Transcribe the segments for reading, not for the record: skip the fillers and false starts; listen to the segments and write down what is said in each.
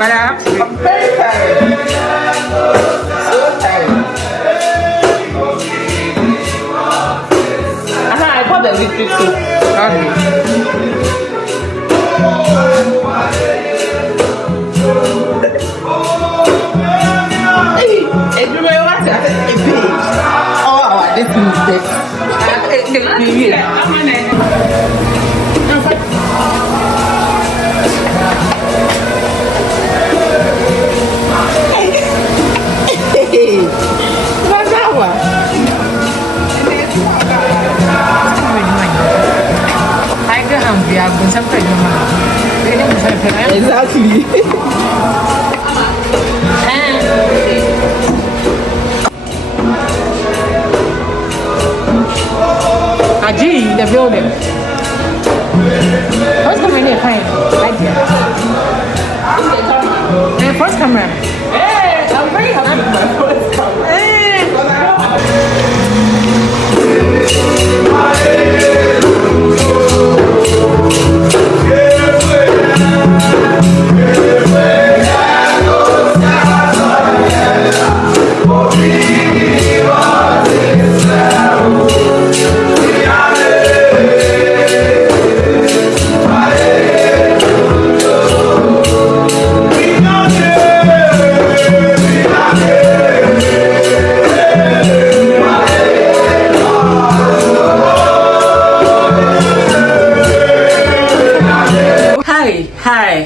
But I'm very tired. So tired. I bought the liquid too. Hey, you know what? Oh, this is this. Exactly. Aji, the building. First camera here, fine. Right here. And first camera. Hey, I'm very happy with my first camera.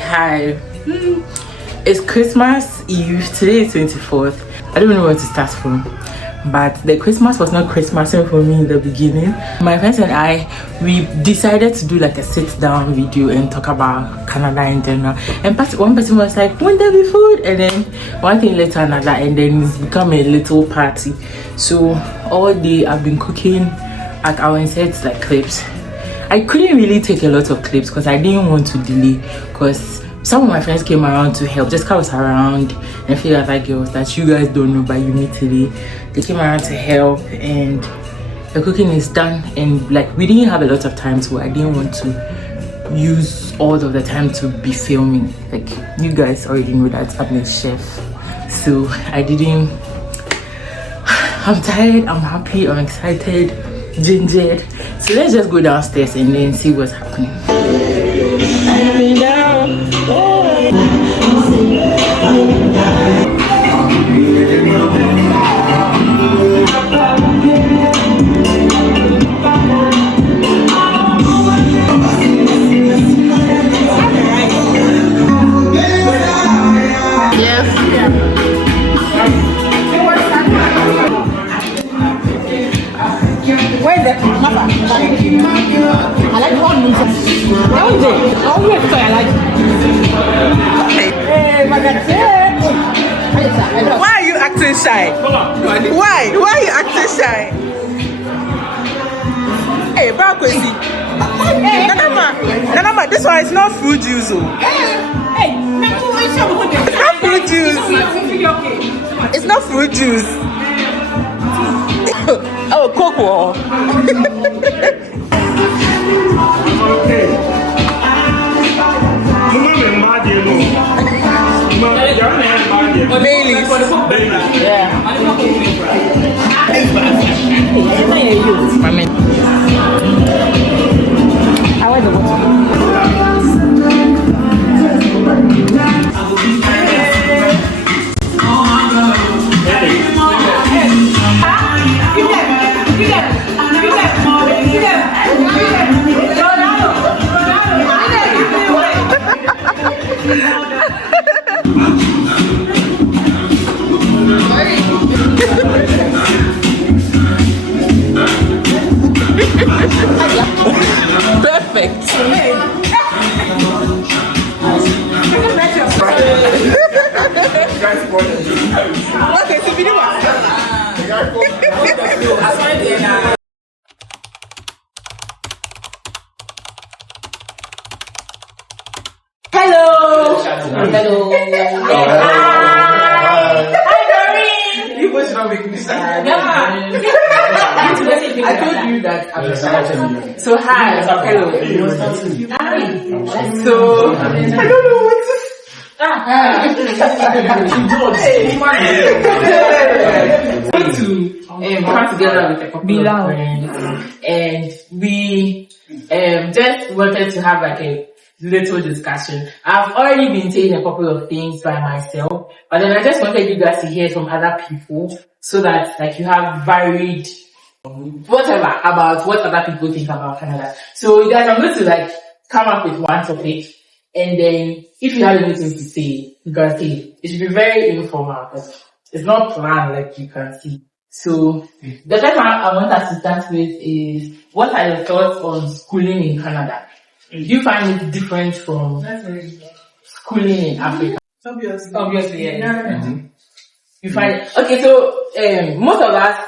Hi. It's Christmas Eve. Today is 24th. I don't know where to start from, but the Christmas was not Christmasing for me in the beginning. My friends and I, we decided to do like a sit-down video and talk about Canada in general. And one person was like, won't there be food? And then one thing later another, and then it's become a little party. So all day I've been cooking. Like I will insert like clips. I couldn't really take a lot of clips because I didn't want to delay, because some of my friends came around to help. Jessica was around and a few other girls that you guys don't know but you meet today. They came around to help and the cooking is done, and like we didn't have a lot of time, so I didn't want to use all of the time to be filming. Like you guys already know that I'm a chef, so I didn't. I'm tired, I'm happy, I'm excited, gingered. So let's just go downstairs and then see what's happening. I like all music. Why are you acting shy? Why are you acting shy? Hey, Brakwesi. Nanama, this one is not fruit juice. It's not fruit juice. It's not fruit juice. Oh, cocoa. Okay. Baileys. Yeah. I like the water. Perfect. Okay, so video Hello. I told you that I'm excited. So hi, hello. So I don't know what to. Come together with a couple of friends, and we just wanted to have like a little discussion. I've already been saying a couple of things by myself, but then I just wanted you guys to hear from other people so that like you have varied whatever about what other people think about Canada. So you guys, I'm going to like come up with one topic, and then if you have anything to say, you can say. It should be very informal because it's not planned like you can see. So the first one I want us to start with is, what are your thoughts on schooling in Canada? Do you find it different from schooling in Africa? Obviously, yeah. Mm-hmm. You find it, okay, so most of us,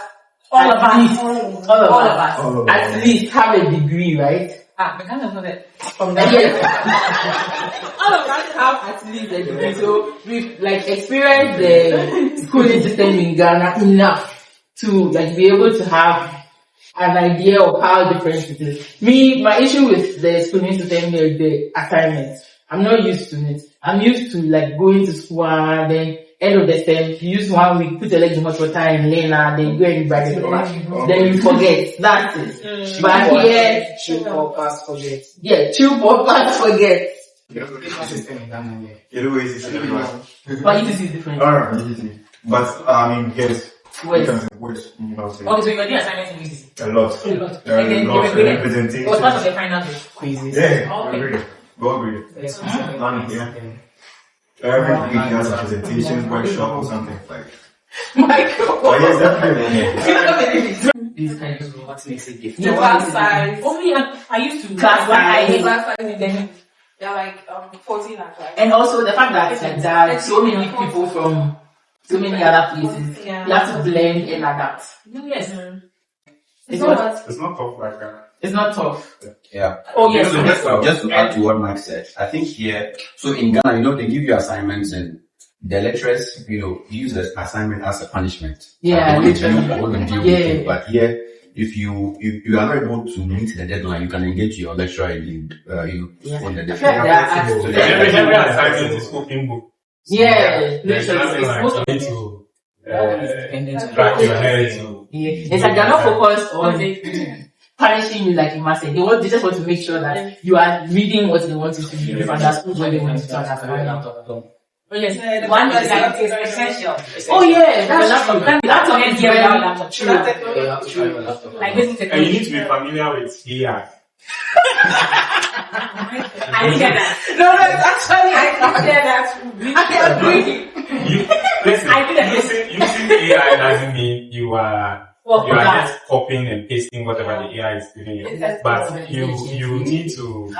all of us, at least have a degree, right? We kind of know that From that, yes. All of us have at least a degree, so we've like experienced the schooling system in Ghana enough to like be able to have an idea of how different it is. Me, my issue with the schooling system is the assignments. I'm not used to it. I'm used to like going to school and then end of the term, you use 1 week, put your leg in hot water and learn and then go and write it. Then you forget. That's it. But here, chill podcast forget. yeah, chill podcast forget. But it is different. Alright, but I mean, yes. Wait. Okay, so you were doing assignments in UCC. A lot. And then you were doing it. It was part of the final grade. Quizzes. Yeah, Okay. agree. Go agree. Yes. Yeah. Every week has a presentation, workshop or something like. Michael. Oh yes, definitely. These kind of what makes it different. The class size. Only I used to Class size. class size and then they're like 14 and 5. And also the fact that like, there are so many people from so many other places, Yeah. you have to blend and adapt. Yes. It's So not, what? It's not tough like that. it's not tough. Yeah. Oh yes. Just to add to what Mike said, I think here, so in Ghana, they give you assignments and the lecturers, use the assignment as a punishment. Yeah, literally. Yeah. But here, if you are not able to meet the deadline, you can engage your lecturer in on the Yeah. deadline. So Every that's- assignment is open book. Yeah, There's nothing literally. like Most you of need to drag your head to. it's like they're not focused on punishing you like you must say. They just want to make sure that you are reading what they want you to read. You've understood what they want you to understand. Oh yes. One is like essential. Oh yeah, that's true. That's on here without laptop. True. You have to try your laptop. Like basic And you need technology. to be familiar with AI. I didn't get that. No, it's actually I didn't get that. I agree. Listen, I did that. using AI doesn't mean you are Well, just copying and pasting whatever the AI is giving you. But you need to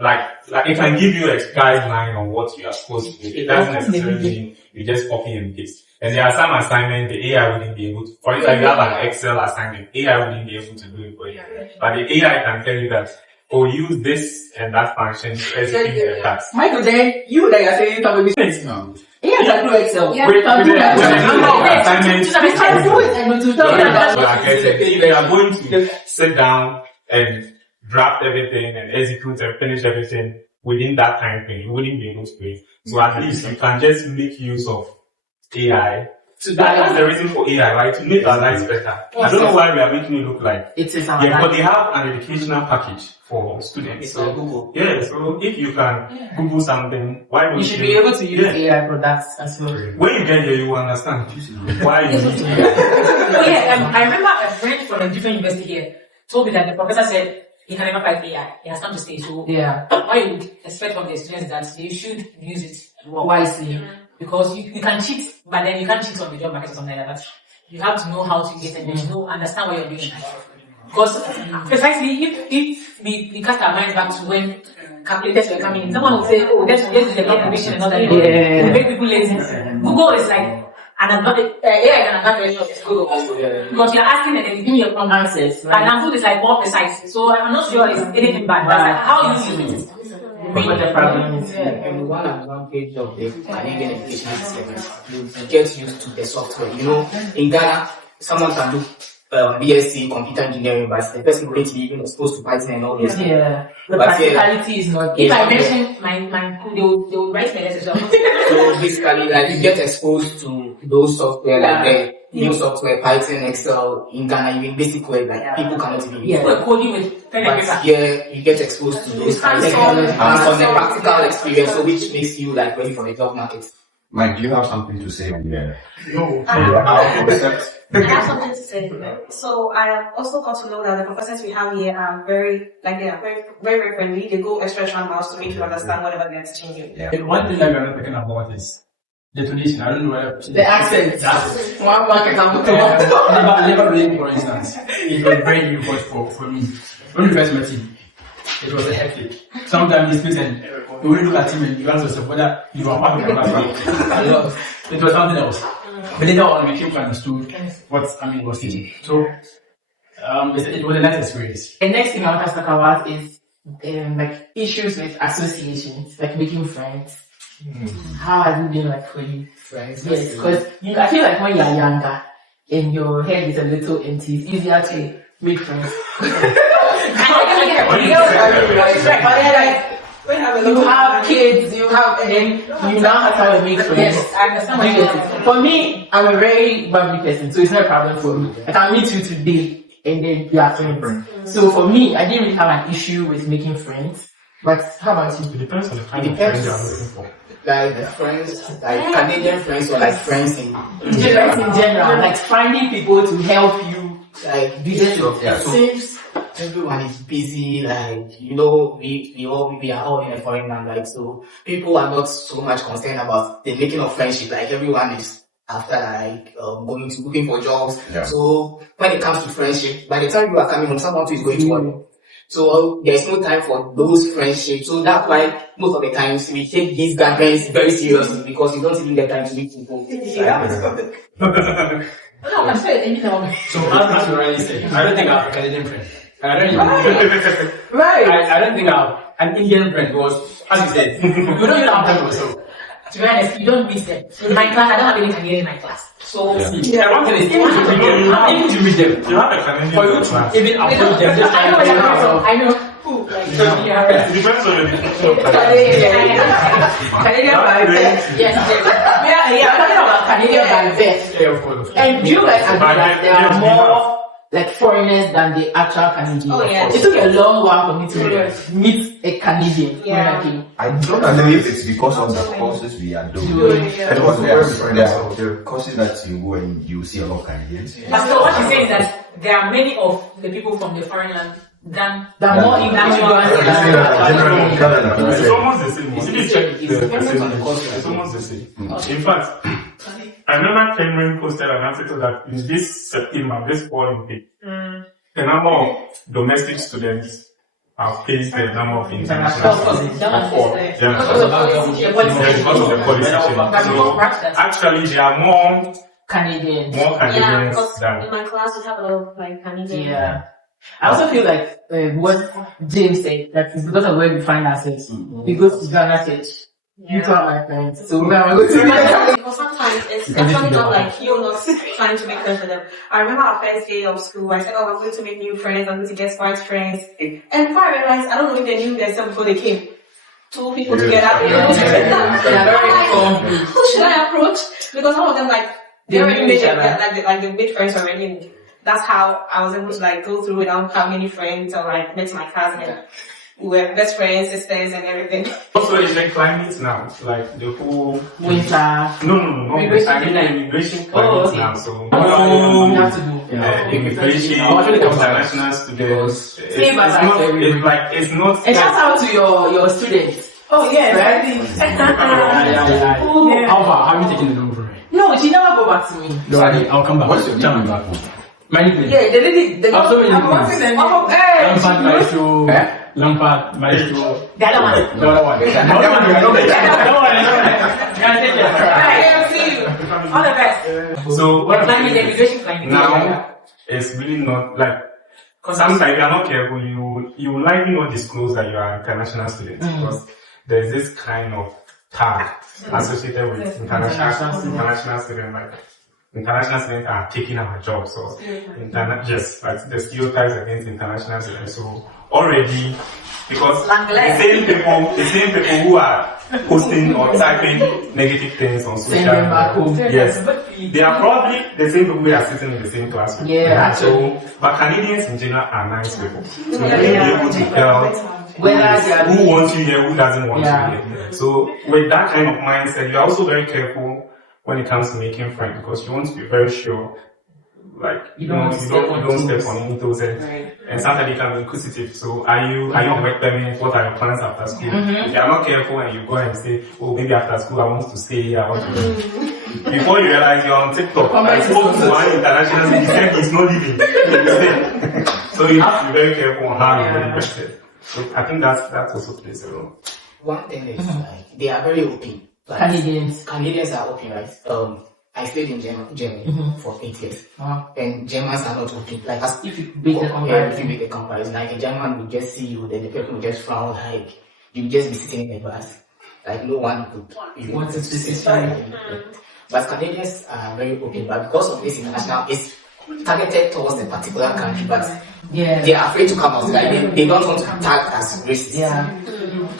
like it can give you a guideline on what you are supposed to do. It doesn't necessarily mean you just copy and paste. And there are some assignments the AI wouldn't be able to. For instance, you have an Excel assignment, AI wouldn't be able to do it for you. But the AI can tell you that, use this and that function to execute the task. Michael, then you that you're saying somebody says yeah, can do Excel. Yeah. But it can do that. If they are going to sit down and draft everything and execute and finish everything within that time frame, you wouldn't be able to do it. So at least you can just make use of AI. So that's the reason for AI, right? To make our lives better. I don't know why we are making it look like. It is But they have an educational package for students. It's like Google. Yeah, so if you can Google something, why don't You should be able to use Yeah. AI products as well. When you get there, you will understand why you need to. Oh yeah, I remember a friend from a different university here told me that the professor said he can never fight AI. He has come to stay. So Yeah, what you would expect from the students that they should use it wisely. because you can cheat, but then you can't cheat on the job market or something like that. You have to know how to get it. You know, understand what you're doing. Because precisely if we cast our minds back to when calculators were coming in, someone would say, "Oh, let's use the block prediction and all that." Yeah. To make people lazy. Google is like an advantage. AI is an advantage of Google because you're asking and then you give me your prompt. Answers, And right? Answer is like more precise. So I'm not sure it's anything bad. But like how you use it. What the problem is. And one advantage of the Canadian education system is you get used to the software. In Ghana, someone can do BSc computer engineering, but the person going to be even exposed to Python and all this. Yeah. The But practicality is not. If I mention my they will write my lesson. So basically, like you get exposed to those software, like the new software, Python, Excel, in Ghana, even basic web, like people cannot even use. Yeah, coding with pen and But paper. here you get exposed to those technology and on the practical experience, so which makes you like ready for the job market. Mike, do you have something to say on there? No. Our concept. I have something to say. So I have also got to know that the professors we have here are very, like they are very, very, very friendly. They go extra miles to make you understand whatever they're teaching you. Yeah. And one thing that we're not talking about is the tradition. I don't know whether The accent. One market never really, for instance, it was very difficult for me. When we first met him, it was a hectic. Sometimes he speaks and you will look at him and you ask yourself whether you are part of the class. It was something else. But later on, we came to understand what Amin was teaching. So, it was a nice experience. The next thing I want to talk about is like issues with associations, like making friends. How have you been like for you? Friends. Yes, because I feel like when you're younger and your head is a little empty, it's easier to make friends. You have kids, you have, and then you now have to make friends. Yes, I understand what You get it. For me, I'm a very bubbly person, so it's not a problem for me. I can meet you today and then we are friends. So for me, I didn't really have an issue with making friends. But how about you? It depends on the kind It of friends depends. you are looking for. Like the friends, like Canadian friends or like friends in Friends in general, like finding people to help you. like Do this. Yeah, it so seems everyone is busy, like we are all in a foreign land, like so people are not so much concerned about the making of friendship, like everyone is after like going to looking for jobs. Yeah. So when it comes to friendship, by the time you are coming home, someone too is going to work. So there's no time for those friendships. So that's why most of the times we take these gatherings very seriously because you don't even get time to meet people. No, I'm sorry, anything about So, as you already said, I don't think I have a Canadian friend. And I don't Right. I don't think I have an Indian friend because, as you said, you don't even have time for yourself. To be honest, you don't miss them. In my class, I don't have any Canadian in my class. So, Yeah, one thing is, even to meet them, You have a Canadian for you class. to even approach them, just I know try to where figure you're out. I know who. Like, yeah. It depends on the definition of Canadian. Canadian by birth. Yes. Yeah, I'm talking about Canadian by birth. Yeah, of course. And do you guys agree that there are more like foreigners than the actual Canadians? Oh, yes. It took a long while for me to meet a Canadian when I came. I don't know if it's because of the courses we are doing. Yeah. Because there are courses that you go and you see a lot of Canadians. So what you say is that there are many of the people from the foreign land than more It's almost the same. If you check the percentage, it's almost the same. In fact, I remember Cameron posted an article that in this September, this fall intake, the number of domestic students outpaced the number of international students. Because of the policy change. So actually, there are more Canadians. Yeah, Canadians because than. in my class we have a lot of like Canadian. Yeah. I also feel like what James said, that it's because of where we find ourselves. We go to Ghana Church. You two are my friends. So we're going to go to Because sometimes it's actually not like you're not trying to make friends with them. I remember our first day of school, I said, oh, I'm going to make new friends, I'm going to get smart friends. And before I realized, I don't know if they knew themselves before they came. Two people together. Who should I approach? Because some of them like, they already made it, like they made friends already. And that's how I was able to like go through without how many friends or like met my cousin. And we were best friends, sisters and everything. Also, in the climate now, like the whole winter. No. Immigration climate now. So You have to do. immigration, international students. It's not. And shout out to your students. Oh yeah, How far have you taken the number from me? No, she never go back to me. No, I'll come back. What's your Tell me name? back home. My nickname. Yeah, the lady. I'm so many nicknames. Lampard Maestro. Eh? Lampard Maestro. The other one. The other one. All the best. So what I'm Climate, saying the immigration climate. now, it's really not like. Sometimes if you're not careful, you likely not disclose that you are an international student because there's this kind of tag associated with international student. Like international students are taking our jobs. So, yes, like the stereotypes against international students. So already, because the same people who are posting or typing negative things on social media, yes, they are probably the same people who are sitting in the same classroom. Yeah. So, but Canadians in general are nice people. So they may be able to tell who wants you here, who doesn't want you here. So with that kind of mindset, you're also very careful when it comes to making friends, because you want to be very sure, like you don't step on any toes, and sometimes you can be inquisitive. So are you on work permit? What are your plans after school? If you are not careful and you go and say, oh, maybe after school I want to stay here, I want to do. Before you realize you're on TikTok, I spoke to one international student, he said he's not leaving. So you have to be very careful on how you get invested. So I think that also plays a role. One thing is like they are very open. Like, Canadians are open, right? I stayed in Germany for 8 years, and Germans are not open. Like if you make a comparison, like a German will just see you, then the person will just frown, like you just be sitting in the bus, like no one could want to sit. But Canadians are very open, but because of this international, it's targeted towards a particular country, but they are afraid to come out. Like they don't want to be tagged as racist.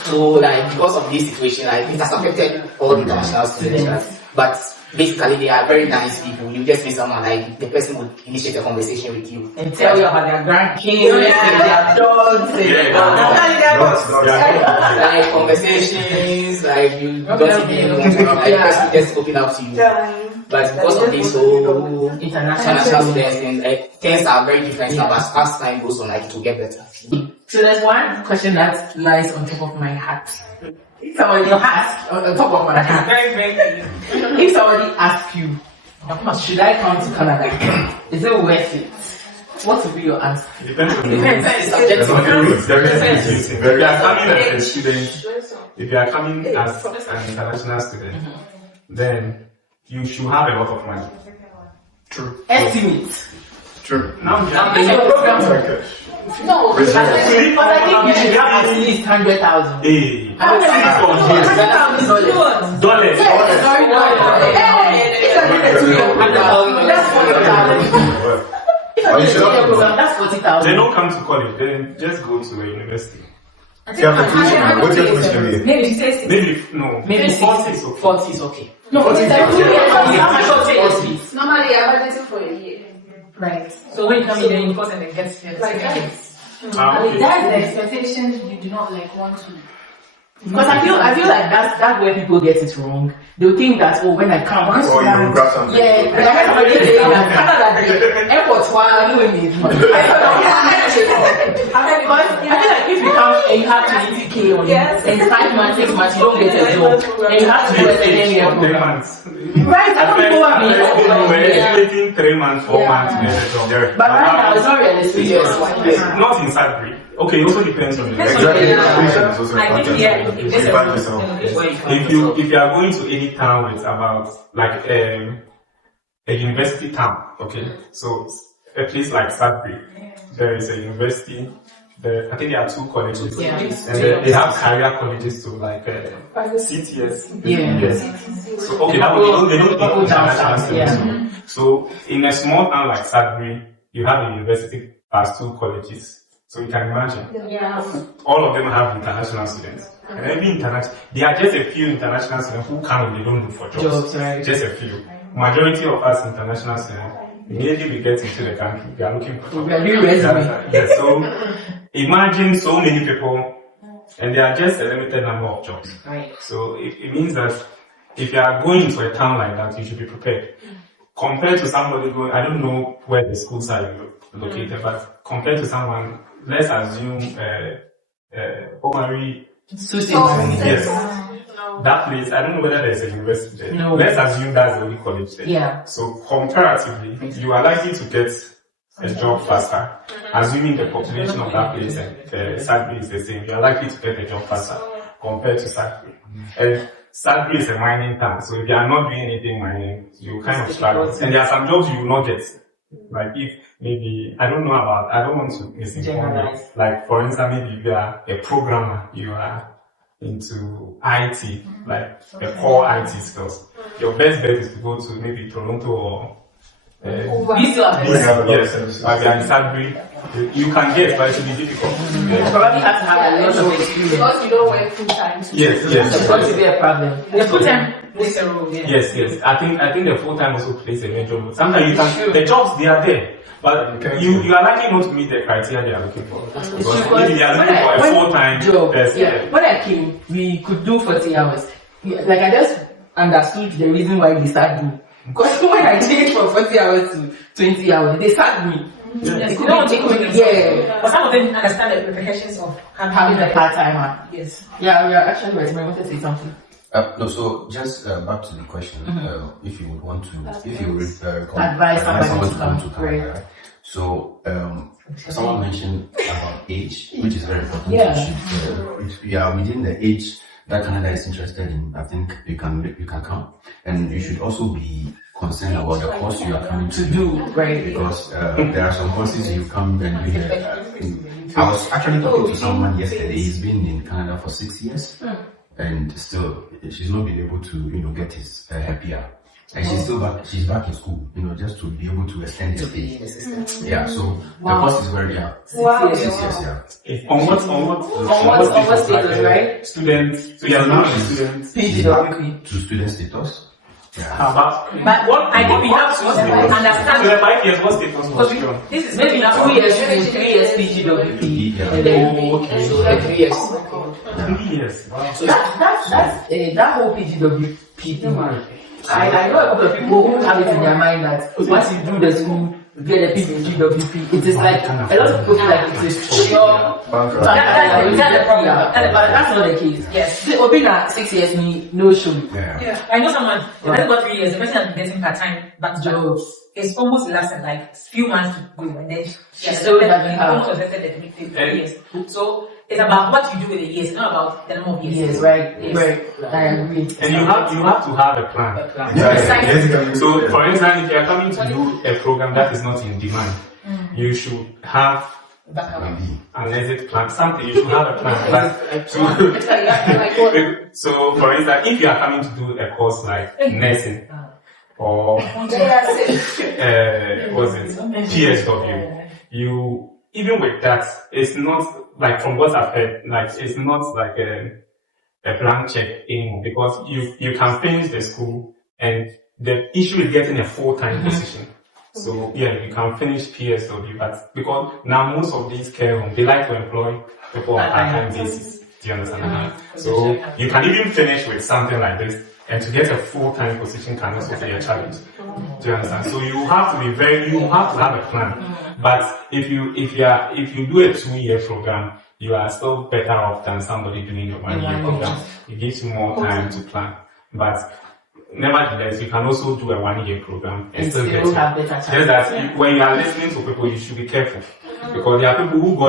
So like because of this situation, like it has affected all the international students, right? But basically they are very nice people. You just meet someone, like the person will initiate a conversation with you and tell you about their grandkids, their dogs, like conversations, like you don't even want to know, like the person just open up to you. But because of this whole international students, and like things are very different now, but as time goes on, like it will get better. So there's one question that lies on top of my heart. If somebody asks, on top of my heart, if somebody asks you, should I come to Canada? Is it worth it? What would be your answer? Depends on if you are coming as an international student, then you should have a lot of money. True. Estimate. True. Now your program. No, but I think you should have at least 100,000. Hey. That's 40,000. They don't come to college, then just go to a university. What's your tuition? Maybe 40 is okay. 40 is okay. No, 40 is okay. Normally, I budgeted for a year. Right. So when you come in there, you first and then get Like, Okay. that's the expectation you do not like want to. Because I feel like that's where people get it wrong. They'll think that, oh, when I come, Or you grab something. yeah, but I somebody saying that Canada, airports, why no need money. Because I feel like if you come and you have 20K on you, and 5 months, 6 months, you don't get a job, and you have to do a 10-year program. Right, I don't know what We're estimating 3 months, 4 months to get a job. But right now, it's not realistic. Not in Sudbury. Okay, it also depends on the Exactly. Tuition is also I think, important. You find yourself. If you are going to any town with about like a university town, okay, so a place like Sudbury, there is a university. I think there are 2 colleges, and they have career colleges too, like CTS. Yes. So okay, that they don't do international students. So in a small town like Sudbury, you have a university plus 2 colleges. So you can imagine, all of them have international students. And every there are just a few international students who come and they don't look for jobs. Just a few. Majority of us international students, immediately we get into the country, we are looking for jobs. Yes, so imagine so many people, and there are just a limited number of jobs. Right. So it means that if you are going to a town like that, you should be prepared. Compared to somebody going, I don't know where the schools are located, but compared to someone, let's assume Omari. Yes. That place, I don't know whether there's a university there. No. Let's assume that's the only college there. Yeah. So comparatively, you are likely to get a job faster. Assuming the population of that place and Sudbury is the same, you are likely to get a job faster compared to Sudbury. And Sudbury is a mining town, so if you are not doing anything mining, you kind of struggle. And there are some jobs you will not get. Like if maybe, I don't want to misinform you. Like for instance, maybe if you are a programmer, you are into IT, like the core IT skills, your best bet is to go to maybe Toronto or We still have yes, like in Sudbury. You can get, but it will be difficult. You probably have to have a lot of experience. Because you don't work full time. Yes, yes. It's going to be a problem. the full time plays a role. Yeah. Yes, yes. I think the full time also plays a major role. Sometimes you can the jobs they are there, but you are likely not to meet the criteria they are looking for. Because if you are looking for a full time job, person, when I came, we could do 40 hours. Like I just understood the reason why they started doing. Because when I changed from 40 hours to 20 hours, they started me. Yes, they don't want to take it. Yeah. But some of them understand the repercussions of Having a part-timer. Yes. Yeah, actually right. I wanted to say something. No, so just back to the question, if you would want to, if you would Advise somebody to come to to Canada, right? So someone mentioned about age, which is very important. Yeah. If you are within the age that Canada is interested in, I think you can come, and you should also be concerned about the course you are coming to do, right? Because there are some courses you come and do. I was actually talking to someone yesterday. He's been in Canada for 6 years, and still she's not been able to, get his her PR. And she's still back. She's back in school, just to be able to extend his stay. Yeah. So the course is very 6 years. Yeah. On what status, right? Students. So you are now a student. PGWP. To student status. Yeah. But what I think we have to understand. So the 5 years, what status was she on? This is Maybe 2 years, 3 years PGWP, and then So like 3 years. 3 years. So that whole PGWP thing. I know a couple of people who have it in their mind that once you do the school, you get a PGWP. It is like a lot of people feel like it is sure. That's the problem. But that's not the case. Yes. The Obina 6 years me no show. Yeah. I know someone who has got 3 years. The person has been getting part-time back jobs. It's almost lasted like few months to go, and then so that almost affected the 3 years. So it's about what you do with the years, not about the number of years. Yes, right. I agree. And you have to have a plan. So, for instance, if you are coming to do a program that is not in demand, you should have an exit plan. Something you should have a plan. So, for instance, if you are coming to do a course like nursing or PSW, you even with that, it's not like from what I've heard, like it's not like a blank check anymore, because you can finish the school and the issue is getting a full-time position. So yeah, you can finish PSW, but because now most of these care homes, they like to employ people on a part-time basis. Do you understand? So you can even finish with something like this, and to get a full-time position can also be a challenge. Do you understand? So you have to have a plan. But if you do a 2-year program, you are still better off than somebody doing a 1-year program. It gives you more time to plan. But nevertheless, you can also do a 1-year program and still get it. Just that when you are listening to people, you should be careful, because there are people who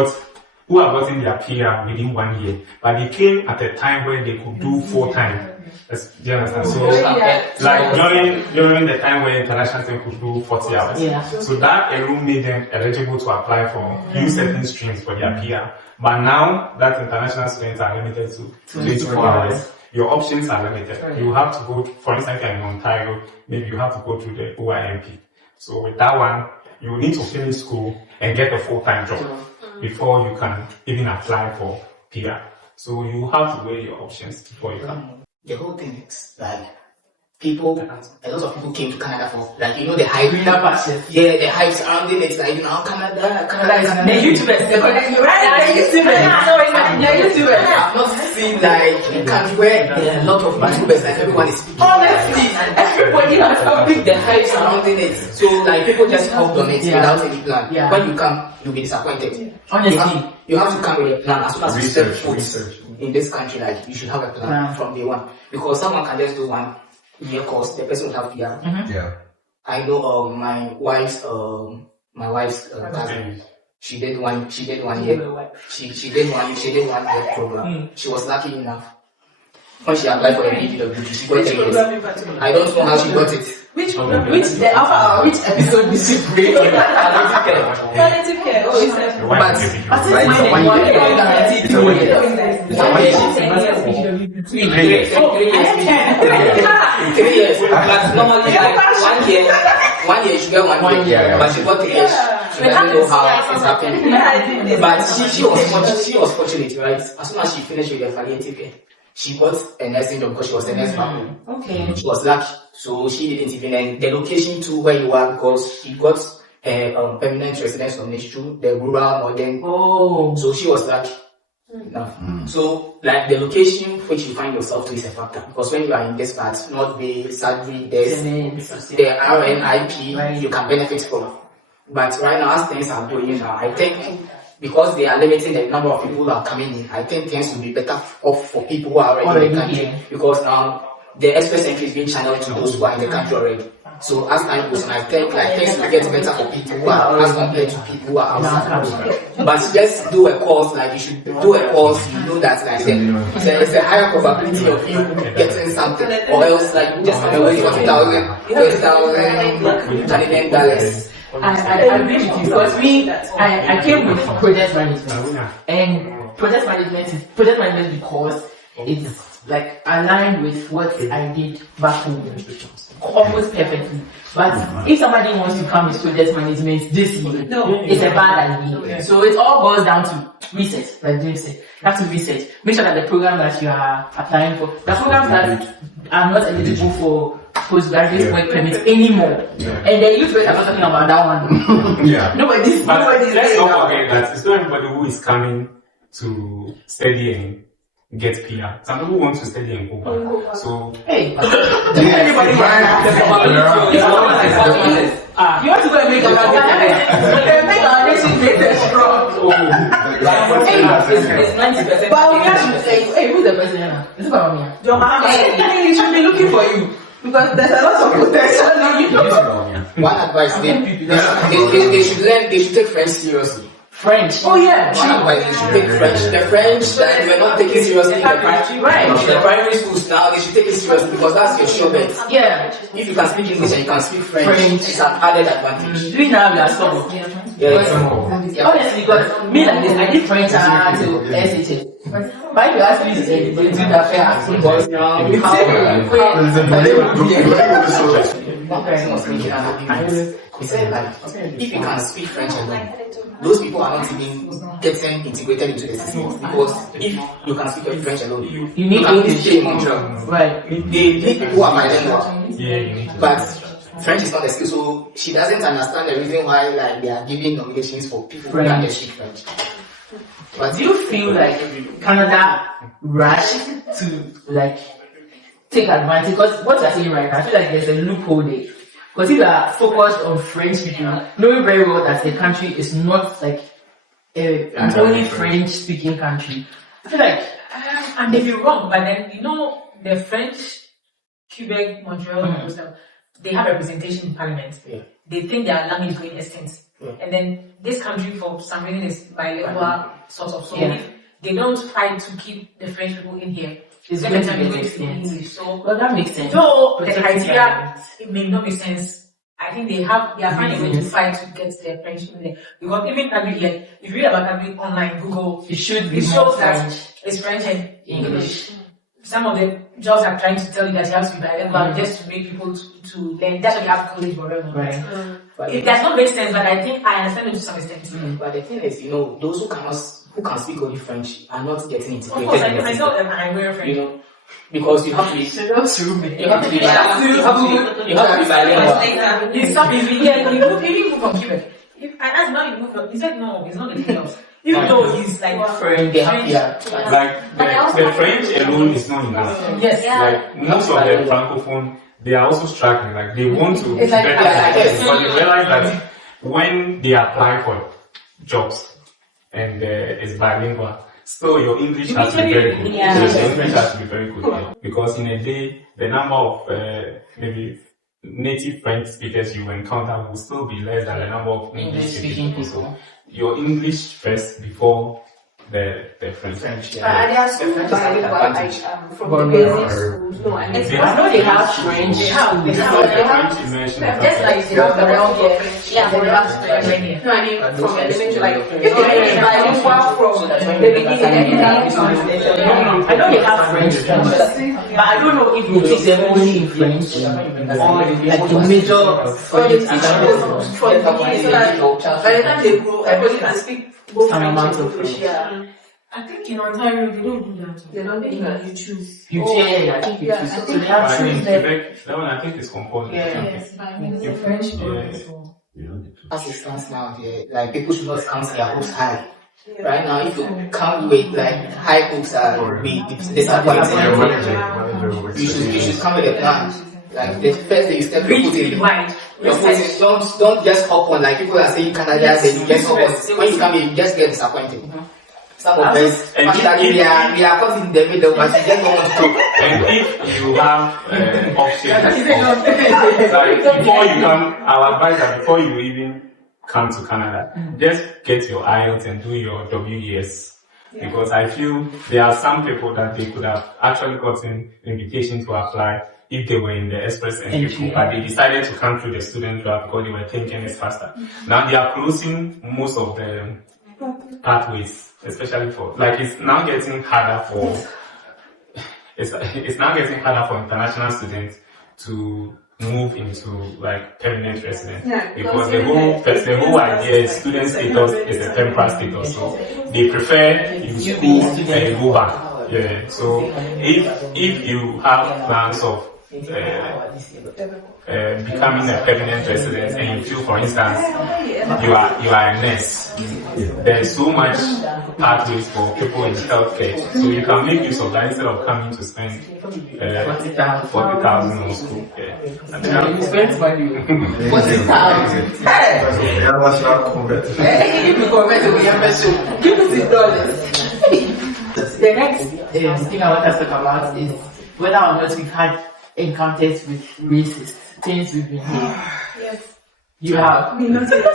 have gotten their PR within 1 year, but they came at a time where they could do full-time. Do you understand? So, like during the time where international students could do 40 hours. So that alone made them eligible to apply for use certain streams for their PR. But now that international students are limited to 24 hours, your options are limited. You have to go, for instance, in Ontario, maybe you have to go through the OIMP. So with that one, you need to finish school and get a full-time job before you can even apply for PR. So you have to weigh your options before you can. The whole thing is like a lot of people came to Canada for the hype. Yeah, the hype surrounding it, Canada is the YouTubers. I've not seen a country where there are a lot of YouTubers, everyone is speaking. Honestly, everybody has something. The hype surrounding it. So people just hopped on it without any plan. Yeah. When you come, you'll be disappointed. Honestly, you have to come with a plan as soon as you step foot in this country. You should have a plan from day one, because someone can just do 1 year course, the person will have PR. Yeah. I know my wife's cousin. She did 1 year. She did 1 year program. She was lucky enough. When she applied for the PGWP, she got 3 years. I don't know how she got it. which episode did she break? Palliative care. Oh, it's But But it's 1 year guarantee 2 years. 3 years. 3 years. But normally, like 1 year, you should get 1 year. But she got 3 years. She doesn't know how it's happening. But she was fortunate, right? As soon as she finished with the palliative care, she got a nursing job because she was a nurse back home. Okay. She was lucky, so she didn't even. And the location to where you are, because she got permanent residence nomination through the rural northern. Oh. So she was lucky. So, like the location which you find yourself to is a factor, because when you are in this part, North Bay, Sadri, there's the RNIP you can benefit from. But right now, as things are going now, I think because they are limiting the number of people who are coming in, I think things will be better off for people who are already in the country, because now the express entry is being channeled to those who are in the country already. So as time goes on, I think like things will get better for people who are as compared to people who are outside. But just do a course, like you should do a course, you know that like there's a higher probability of you getting something, or else like you just have wait $20,000. I agree with you, because I came with project management, and project management because it's like aligned with what I did back home, almost perfectly. But if somebody wants to come with project management this year, it's a bad idea. So it all boils down to research, like James said. You have to research. Make sure that the program that you are applying for, the programs that are not eligible for postgraduate work permit anymore. And the youth are not talking about that one. Nobody's let's not forget that it's not everybody who is coming to study and get PR. Some people want to study and go back. So everybody you want to go and make our nation great and strong. It's 90%. But we have to say, hey, who's the president? Is it Bawumia? John Mahama. He should be looking for you. Because there's a lot of potential now, you know. One advice, they should learn, they should take French seriously. French. Oh yeah. One advice, they should take French. The French that we're not taking seriously in the primary schools now, they should take it seriously, because that's your sure bet. Yeah. If you can speak English and you can speak French, it's an added advantage. Doing now we are strong. Honestly, because me like this, I did French to SHS. But if you ask me to say, do that fair, because one person was making an argument. He said, like, if you can speak French alone, those people are not even getting integrated into the system. Because if you can speak French alone, you need English in Montreal. Right. They need people who are bilingual. But French is not a skill, so she doesn't understand the reason why like they are giving nominations for people who can speak French. But do you feel like Canada rushed to like take advantage? Because what you're saying right now, I feel like there's a loophole there. Because if you are focused on French people, knowing very well that the country is not like an only French speaking country, I feel like I may be wrong, but then you know the French, Quebec, Montreal, they have representation in parliament. Yeah. They think their language is going extinct. Yeah. And then this country for some reason is bilingual sort of. So if they don't try to keep the French people in here, it's every going to time be it's going to be extinct. English. So Well, that makes sense. though the Protecting criteria their it may not make sense, I think they are finding a way to fight to get their French in there. Because even Agri, like if you read about Agri online, Google, It should be it more shows that French. it's French and English. Some of the jobs are trying to tell you that you have to be bilingual just to make people to learn. That's why you have college forever. Right. But It does not make sense, but I think I understand it to some extent. But the thing is, you know, those who can speak only French are not getting Of integrated course, in the I system. know them and I wear French. You know, because you have to be bilingual. It's something, yeah, you move from Quebec. And that's now you move from, he said no, it's not the else. Even though he's like French. like the French alone is not enough. Yes. Like most of the francophone, they are also struggling. Like they want to It's like- better, but they realize that when they apply for jobs and it's bilingual, still your English has to be very good. Yeah. So your English has to be very good, because in a day the number of maybe native French speakers you encounter will still be less than the number of English speaking people. So your English first before the French. There are schools from the basic schools. No, I mean, I know they have French. they have just like they have around here. Yeah, they have French. No, I mean from elementary, like if they are bilingual from the beginning, then you have I know they have French, but I don't know if you teach them only in French or like the major French from the beginning. So that by the time they grow, everybody can speak both Some French amount and of English. French. Yeah. I think in Ontario they don't do that. They don't do that. You choose. You yeah, I think you Yeah, choose. I So think they have But in schools there. Quebec, that one I think is compulsory. Yes, but I mean it's a French word, so. As it stands now, like people should not count their hopes high. Right now, if you come with like high hopes are be disappointing, you should come with a plan. Like the first day you step your foot in, your foot in, don't just hop on like people are saying Canada, then you just hop on. When you come in, you just get disappointed. Some of us, actually, we are caught in the middle, but you just don't want to talk. And if you have options, like before you come, I'll advise that before you even come to Canada, just get your IELTS and do your WES. Because I feel there are some people that they could have actually gotten invitation to apply if they were in the express entry pool, but they decided to come through the student route because they were thinking it's faster. Now they are closing most of the pathways, especially for, like it's now getting harder for, it's now getting harder for international students to move into like permanent residence. Because the whole idea is student status is a temporary status, so they prefer you school and go back. Yeah. So if you have plans of becoming a permanent resident and you feel, for instance, you are a nurse, there's so much pathways for people in healthcare, so you can make use of that instead of coming to spend 40,000 on school. Yeah. You spend money. 40,000. Hey! If you convert to membership, give us $6. The next thing I want us to talk about is whether or not we've had encounters with racist things we've been hearing. Yes. You have. You not yet.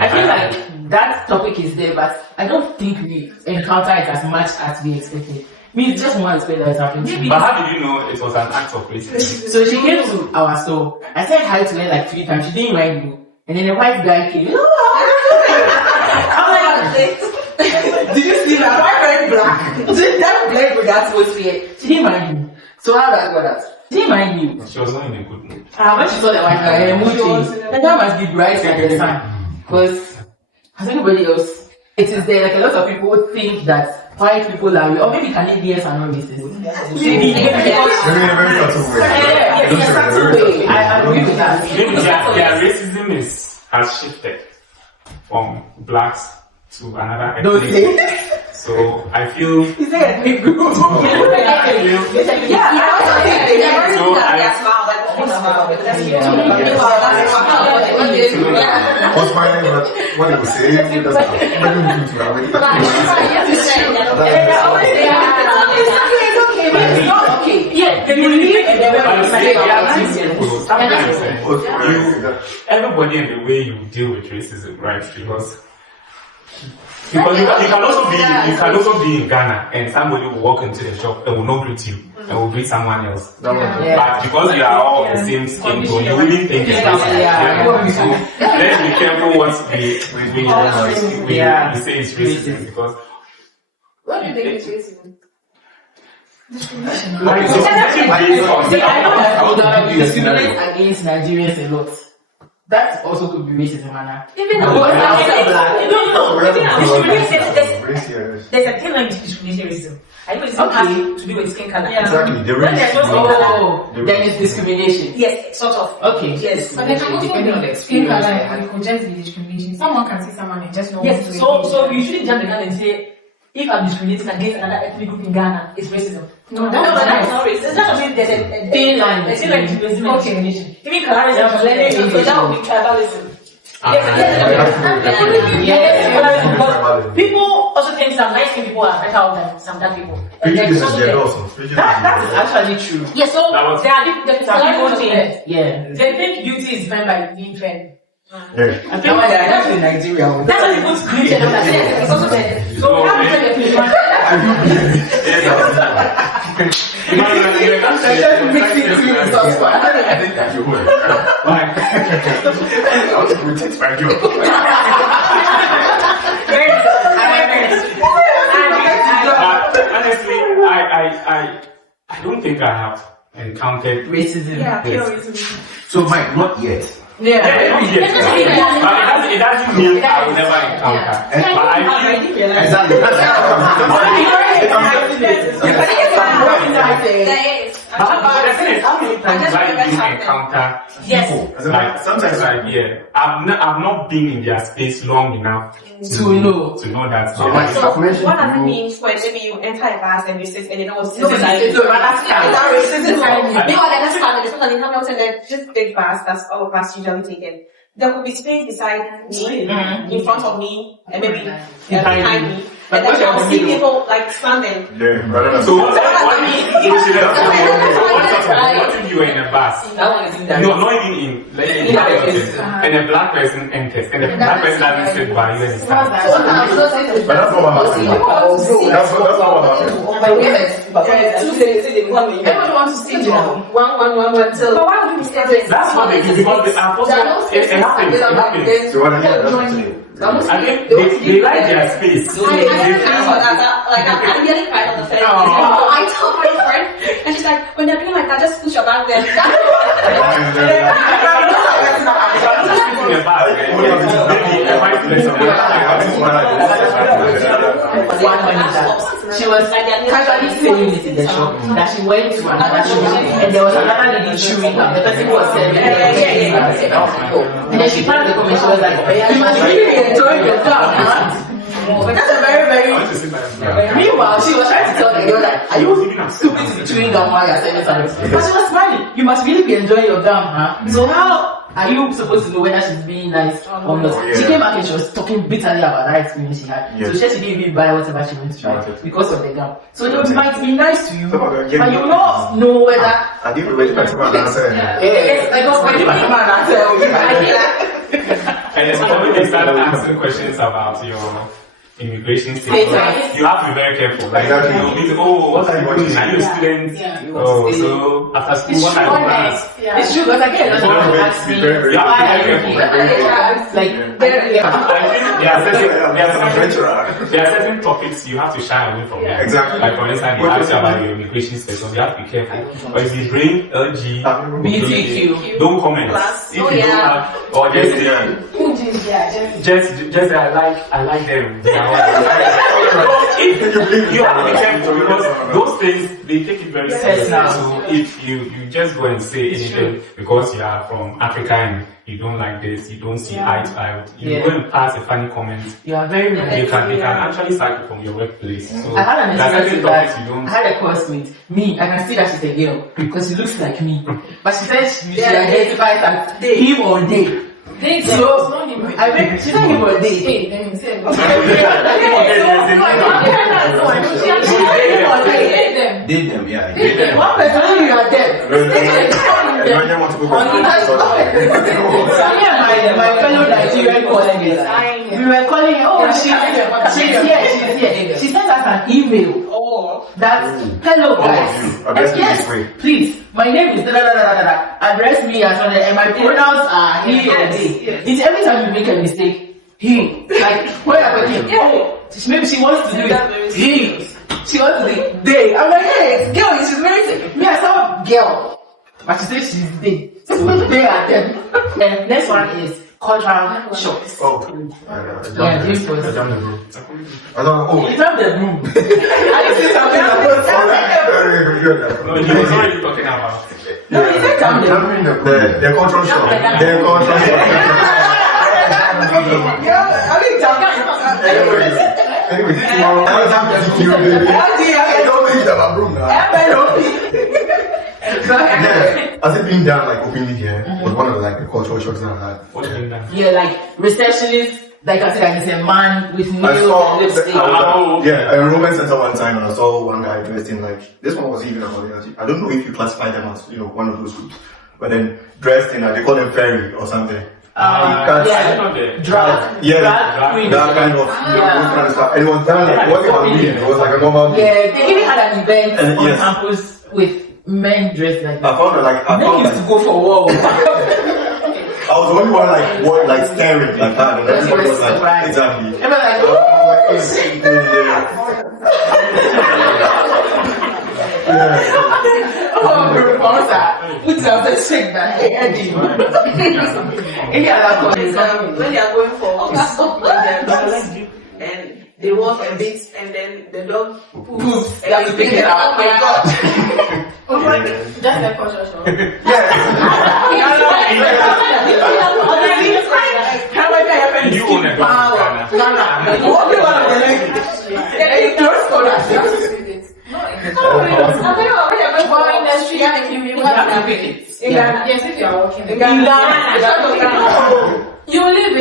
I feel like that topic is there, but I don't think we encounter it as much as we expected. I mean, it's just one aspect that is happening to me. But how did you know it was an act of racism? So she came to our store. I said hi to her like 3 times. She didn't mind me. And then a white guy came. I'm like, did you see that? Why wearing black? That black with that atmosphere. She didn't mind me. So how do I got that? She didn't mind me. She was not in a good mood. When she saw the white guy, her mood changed. The guy must be bright like the sun. Because as anybody else, it is there. Like a lot of people think that white people are, or maybe Canadians are not racist. Maybe I agree with that. Maybe their racism has shifted from blacks to another ethnic. So I feel. Is there a big group? What's my name? What did you say? Everybody in the way you deal with racism, right? Because you can also be in Ghana and somebody will walk into the shop and will not greet you and will greet someone else. But because you are all the same skin tone, you really think it's racist. So let's be careful what we say is racism, because What do you think is racism? I know discriminate against Nigerians a lot. That also could be racism, Anna. Even No, there's a thin line between discrimination and racism. I know it's not has to do with skin color. Exactly. Then it's discrimination. Yes, sort of. Okay. Yes. But depending on the Skin color, experience. it could just be discrimination. Someone can see someone and just know. Yes. So you shouldn't jump the gun and say, if I'm discriminating against another ethnic group in Ghana, it's racism. No, That's not racism. It's not something there's a thin line. There's a thin line between racism and discrimination. Even colorism, so that would be tribalism. Yes. People also think some light skin people are better than some dark people. That's actually true. Yeah, so there are people think Yeah. they think beauty is defined by being fair. Yeah. I think that's in Nigeria. That's what people scream. It's also said. So how do you get the I think that you would. Like, I want to protect my job. Honestly, I don't think I have encountered Racism. Yeah, Yes. pure racism. So, Mike, not yet. Yeah, not yet. But it doesn't mean I will never encounter. But I feel Exactly. the thing is, how many times do you encounter Yes. people? Like, sometimes, like, yeah, I've not been in their space long enough To know. that. So, like, So affirmation what does it to mean when maybe you enter a bus and you sit and you know it's No, but it's a rather scam. Because that's family, especially in Hamilton, and there's just big bus that's all of us usually taken. There could be space beside me, in front of me, and maybe behind me. And then I'll see people like standing. Yeah, but So what if you were in a bus? No, not even in, like, and a black person enters, and the black person doesn't sit by you and stands. but that's not what happened. That's not what happened. Everyone wants to see you. One till. But why would you be standing? That's what they do, because they are also, it happens, it happens. So what happened? I think they like their space. I really cried on the ferry. I told my friend, and she's like, when they're doing like that, just push your bag there. She was casually saying it in the shop that she went to another shop and there was another lady chewing gum. The person was selling and then she found the comment. She was like, you must really enjoy your gum, huh? That's a very meanwhile, she was trying to tell the girl like, are you stupid to be chewing gum while you're selling something? But she was smiling. You must really be enjoying your gum, huh? So how are you supposed to know whether she's being nice or not? She came back and she was talking bitterly about that experience she had. So she said she didn't even buy whatever she went to try because of the gum. So they might be nice to you, but you will not know whether. I didn't wait for someone to answer. Yes, like when you And especially when they start asking questions about your immigration status, you have to be very careful. Like, Exactly. you know, what are you doing? Are you a student? Oh, so after school, what are you doing? It's true, because again, that's what they ask me. You have to be very careful. Like, I think there are certain topics you have to shy away from. Exactly. Like, for instance, you ask about your immigration status, you have to be careful. But if you bring BTQ, don't comment. If you don't have, or just say, I like them. You have to be careful because those things, they take it very seriously. So if you just go and say anything because you are from Africa and you don't like this, you don't see eye to eye, you go and pass a funny comment, you are very right. they can actually sack you from your workplace. So I had an that's experience topics that you don't. I had a classmate. Me, I can see that she's a girl because she looks like me. But she said she identifies as him or they. So I mean, she said him or they. date them, yeah. One person, you are dead. My fellow Nigerian colleagues, we were calling her, oh, she's here. She sent us an email. That's, hello guys. Yes, please, my name is address me as and my pronouns are he or they. It's every time you make a mistake, he, like, when I'm working, maybe she wants to do it, he. She wants to do they. I'm like, hey, girl, she's very sick. Me, I saw girl. But she says she's they. So they are them. And next one is cultural shocks. Yeah, this was. I don't know. It's not the room. I see something No, he was already talking about. No, he said something. The cultural shock. The cultural shock. Anyways, tomorrow. I don't think that I'm room now. Yeah, has it been done like openly here? Was one of the cultural shocks that I had. What's been done? Yeah, like receptionist. Like I said, he's a man with I nails saw, and lipstick. yeah, a Roman center one time, and I saw one guy dressed in like, this one was even a holiday. I don't know if you classify them as, one of those groups, but then dressed in, they call them fairy or something. Drag. Yeah, that kind of, those kind of stuff. And it was done like, what it was it was like a normal thing. Yeah, they even had an event And on yes. campus with men dressed like I that. found it like, Men used to go for war. I was the only one like staring like that. And everybody was like, exactly. Everyone like, oh, the reporter, which is the sick that When they are going for their dogs and they walk a bit and then the dog poops, you have to pick it up. Oh my god. Oh my God. That's the culture shock. You own a dog in Yes, if you are walking. You live in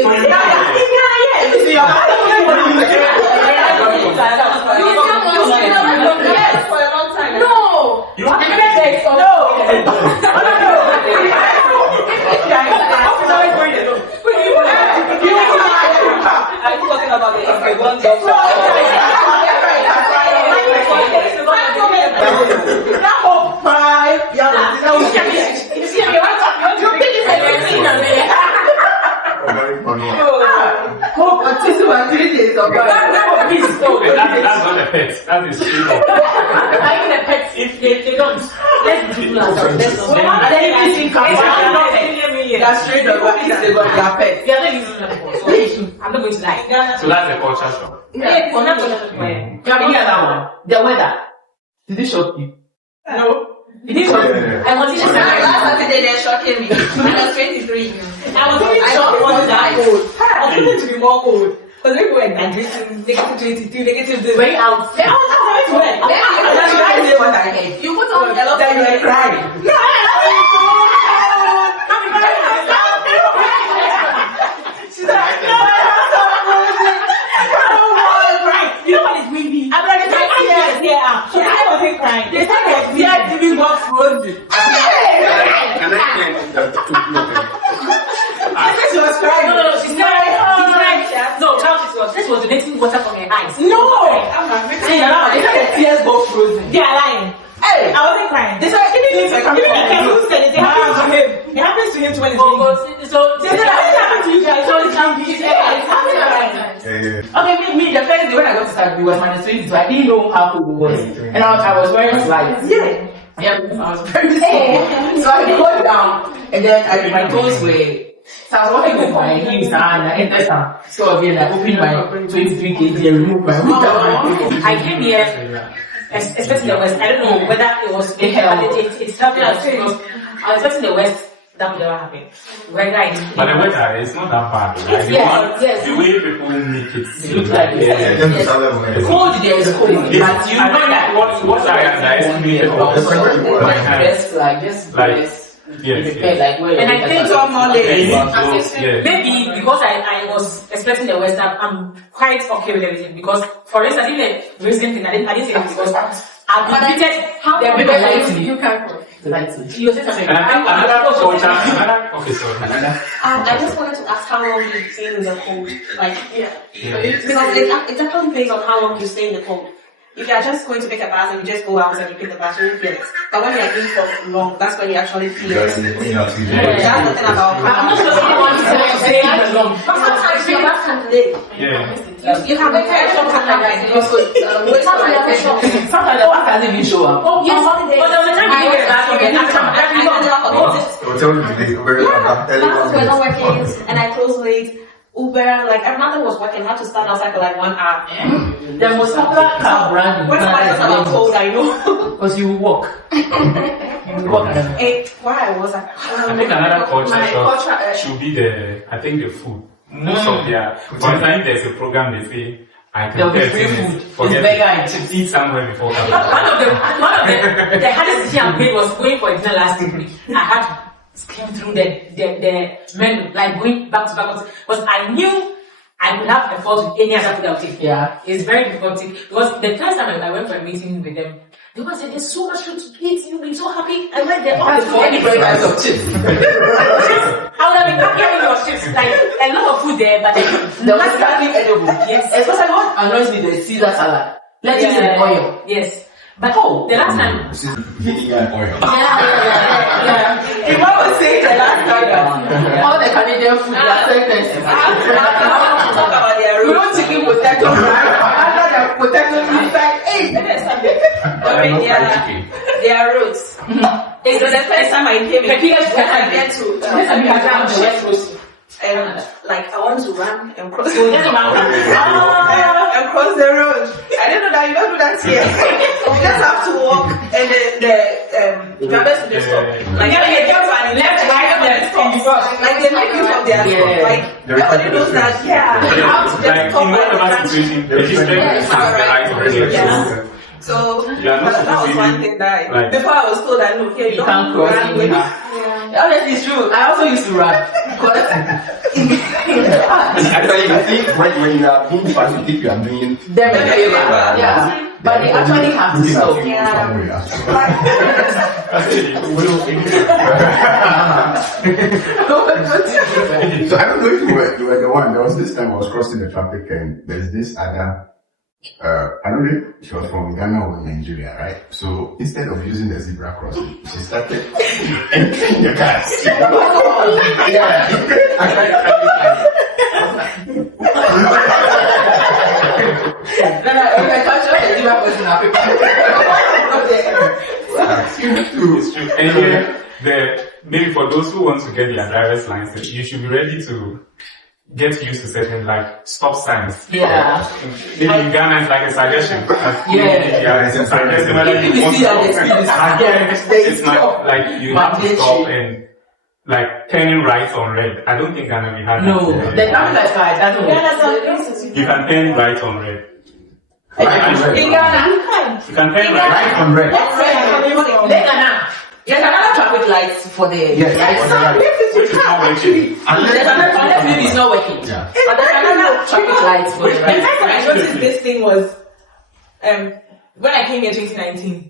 yes for a long time. No. You have to Are you talking about the one dog? That whole pride, hope autism and 3 days of That's not a pet. That is street dog. Even the pets, if they don't, let's do that. That's straight up, but it's they got their pets. They are not using them for, so I'm not going to lie. So that's the culture shock. Yeah, we're not going to lie. Can we hear that one? The weather. Did it shock you? No. It is shock. I was even Last Saturday they're shocking me. I was 23. I was even shocked it what was is that like cold. I was going to be more cold. Because people were graduating, negative 22, negative 0. Very out. Then I was having to wear. What I hate. You put on a lot Then you were crying. She's like, no, you know what is windy? I'm like, yeah. So I wasn't crying. They said that we are giving God frozen. She was crying. No, she's crying. No, this was donating water from her eyes. No! They said the tears go frozen. They are lying. Hey! I wasn't crying. They said, even if I come Even the person who said it happens to him. It happens to him when it's windy. So they said it happens to you guys, so it can be. It's happening right now. Okay, me, the first day when I got to start, it was -22, so I didn't know how cold it was. And I was wearing slides. Yeah, I was very small. So I go down, and then my toes were. So I was walking with my heels and I entered some store again. I opened my 23 kg and removed my hood. I came here, especially the West. I don't know whether it was it's helping us because I was expecting the West that would never happen. Whether I didn't. But the weather is not that bad. Like, Yes. The way people make it Look like yes. cold there is cold, but you know that what I underestimated was my hands. just Yes. And I think Yeah. maybe because I was expecting the West, I'm quite okay with everything. Because, for instance, in the recent thing, I didn't say it because I repeated the people lightly. You can't go. You said something. And I think another culture, okay, sorry. I just wanted to ask how long you stay in the cold. Like, because it actually depends on how long you stay in the cold. If you are just going to make a bath and you just go out and you pick the bath, you won't feel it. But when you are in for long, that's when you actually feel it. That's the thing about I'm not sure anyone to say it long. But sometimes your bath can delay. Yeah. You can make a shop like sometimes the bath doesn't even show up. Oh, yes. But there was a time you get back again. Classes were not working and I closed late. Uber, like nothing was working. I had to stand outside for like 1 hour. The most popular car brand When I was about cold, I know. because you walk. Why was I? I think another culture shock should be the food. Most of their, for example, there's a program they say, I can There'll be 30 free minutes, food. forget It's mega and it, eat somewhere before coming. One of the hardest decision I made was going for dinner last week. I had to skim through the menu, like going back to back, because I knew I could have afford with any other food I would take. Yeah. It's very difficult because the first time I went for a meeting with them, The one said, there's so much food to eat, you'll be so happy. I went there. That's for any price of chips. I would have been happy with your chips. Like, a lot of food there, but then There was hardly edible. Yes. Especially what annoys me, the Caesar salad. Let it in oil. Yes. But the last time, oil. If I was saying the last time that all the Canadian food was so expensive. Talk about their roast chicken potato fry. After the potato is like, hey, their roots. It's the first time I came in. I get to the West Coast. like I want to run and cross So that's about and cross the road. I didn't know that you don't do that here. You just have to walk and the drivers will just stop. Like you get to an left, right, stop. Like they make you from their stop. Like everybody knows that. Yeah. You have to Like just stop in whatever situation, the district has the right of Yes. So that was one thing that before I was told that no, here you can't don't cross run with it. Honestly, it's true. I also used to run. Actually, I think when you are being fast, you think you are doing. Yeah. But they actually have to stop. So I don't know if you were the one. There was this time I was crossing the traffic and there's this other. I don't know if she was from Ghana or Nigeria, right? So instead of using the zebra crossing, she started entering the cars. Yeah. It's true. And here, maybe for those who want to get their driver's license, you should be ready to get used to certain like stop signs. Yeah. Maybe in Ghana it's like a suggestion. It's a suggestion whether you want to stop. It's not like you have to stop and like turning right on red. I don't think Ghana we have No, that. the traffic light, I don't know. You can turn right on red. In Ghana, You can turn right on red. there's another traffic light for the which is not working. unless maybe it's not working. Yeah. But there's another traffic light for the The right. first time I noticed this thing was when I came here 2019.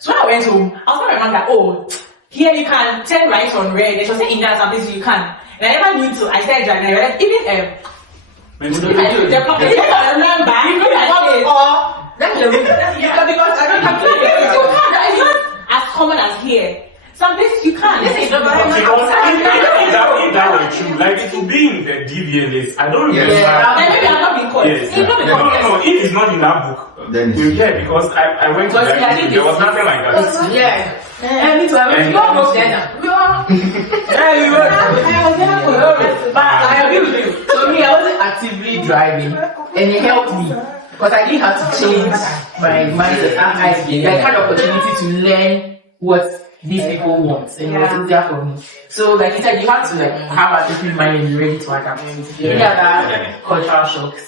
So when I went home, I was telling my mom that here you can turn right on red. And she was saying in Ghana some places you can. And I never knew to. I started driving. I realized even the company I remember because I don't have to that is not as common as here. Some places you can. This is the Because if that were true, like it would be in the DVA list. I don't remember. maybe I'm not being caught. Yes. No, If it's not in that book, Then you get because I went to that. There was nothing like that. Yeah. And it's And- you almost there now. But I agree with you. So me, I wasn't actively driving, and it helped me because I didn't have to change my mindset. I had the opportunity to learn what these people want, and it was easier for me. So, like you said, you have to have a different mind and be ready to adapt. Yeah, cultural shocks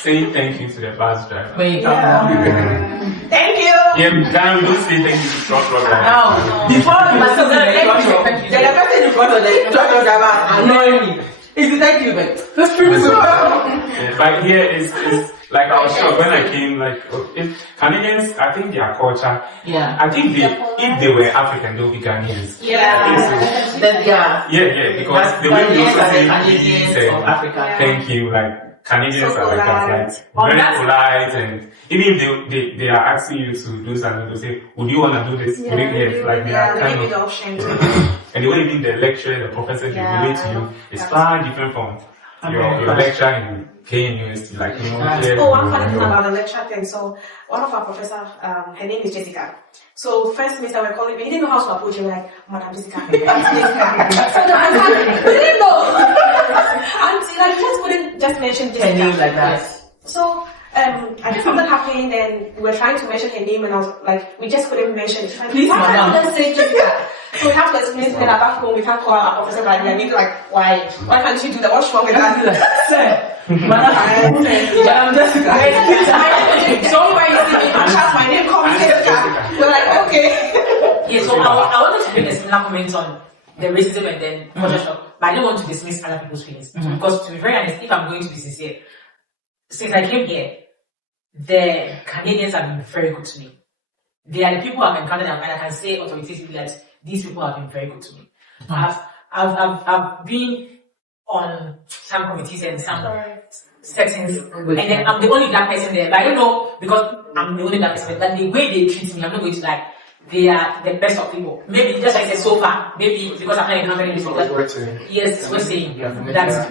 Say thank you to the bus driver. when you come down. Thank you. Yeah, Ghana, we don't say thank you to truck driver. Before you must have the person in front of the truck driver annoying me. Is it thank you, but that's pretty good. But here is like I was shocked when I came. Like if Canadians, I think their culture. Yeah. I think if they were African, they would be Ghanaians. Yeah. Then Yeah, because the way we also say Canadians please of Africa. thank you, like Canadians So are like that, like very that's- polite, and even if they are asking you to do something, they say, would you want to do this? Would you yes, like they are kind maybe the of, option. and the way even the lecturer, the professor, they relate to you is far different from your lecture in KNUST, like you know. One funny thing about the lecture thing. So one of our professors, her name is Jessica. So first semester we're calling, we didn't know how to approach her. We're like, Madam Jessica, Auntie Jessica. So the answer, we didn't know. Auntie, like, just couldn't just mention Jessica. Her name like that. So I think something happened and we were trying to mention her name and I was like, we just couldn't mention it. Like, Please, why madam. can't you just say Jessica? So we have to explain to her that back home we can't call our professor like that. Maybe like, why can't you do that? What's wrong with that? Madam Jessica. So when you see me, I shout my name, call me Jessica. We're like, okay. Yeah, so I wanted to make a similar comment on the racism and then culture shock, but I didn't want to dismiss other people's feelings. Because to be very honest, if I'm going to be sincere, since I came here, the Canadians have been very good to me. they are the people I've encountered and I can say authoritatively that these people have been very good to me. I've been on some committees and some settings, and then I'm the only black person there. But I don't know because I'm the only black person, but the way they treat me, I'm not going to like. They are the best of people. Maybe just like I said so far, maybe because I'm not encountering this. Yes, we're saying that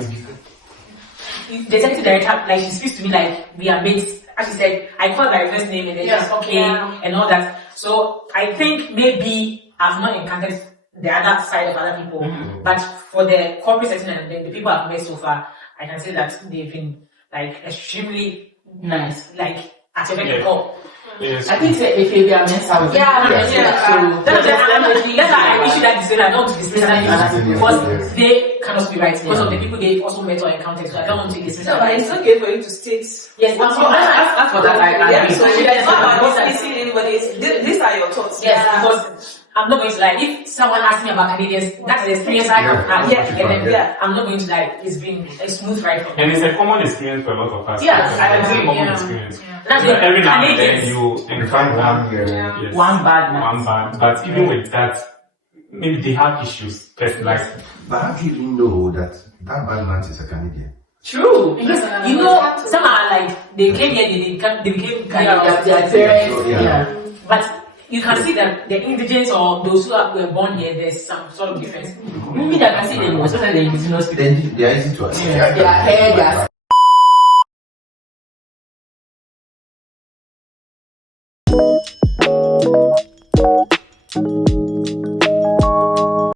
the executive director, like she speaks to me like we are mates. As she said, I call her by her first name and then just okay and all that. So I think maybe I've not encountered the other side of other people, but for the corporate setting and the people I've met so far, I can say that they've been like extremely nice, like at your beck and call. Yes. I think if you are mental, so that's why I issued that decision. I don't want to dismiss that because they cannot be right because of the people they also met or encountered. So I don't want to dismiss that. But it's okay for you to state. Yes, as for that, I agree. So it's not about dismissing anybody. These are your thoughts. Yes, because I'm not going to lie. If someone asks me about Canadians, that's the experience I have had. I'm not going to lie. It's been a smooth ride for me. And it's a common experience for a lot of us. Yes, I agree. It's a common experience. That's So every now and Canadians. then you encounter one bad night. one bad. But even with that, maybe they have issues. Like, But how do you even know that bad man is a Canadian? True, because you know, some are like they came here, they became Canadians, their parents. But you can see that the indigents or those who were born here, there's some sort of difference. Maybe I can see them, especially the indigenous people. Then they are easy to accept. Their hair, their